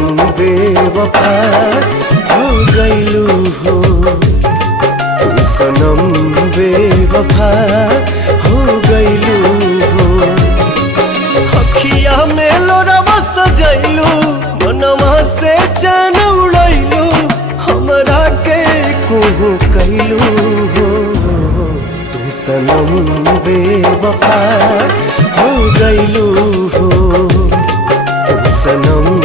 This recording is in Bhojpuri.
बेवफा हो गइलू हो, तू सनम बेवफा हो गइलू हो। अखिया में लोरवा सजैलू, मनवा से चैन उड़ैलू, हमरा के कोहू कैलू हो, तू सनम बेवफा हो गइलू हो, तू सनम